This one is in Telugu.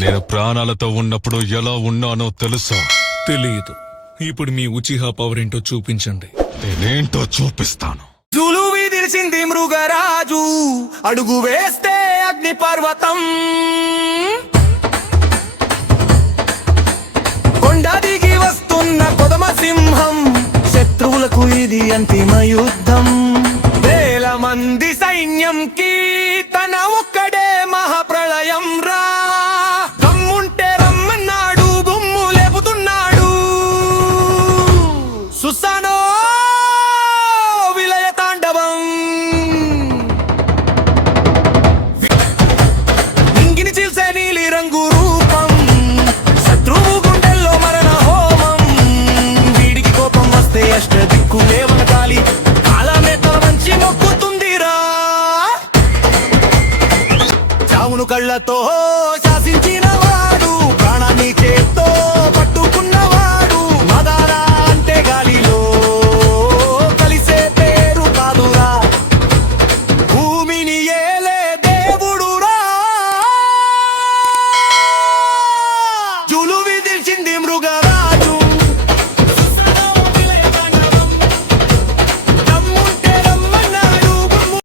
నేను ప్రాణాలతో ఉన్నప్పుడు ఎలా ఉన్నానో తెలుసా? తెలియదు. ఇప్పుడు మీ ఉచిహా పవర్ ఏంటో చూపించండి. నేనేంటో చూపిస్తాను. జులువి తెలిసింది మృగరాజు, అడుగు వేస్తే అగ్ని పర్వతం. కొండ దిగి వస్తున్న కొదమ సింహం, శత్రువులకు ఇది అంతిమ యుద్ధం.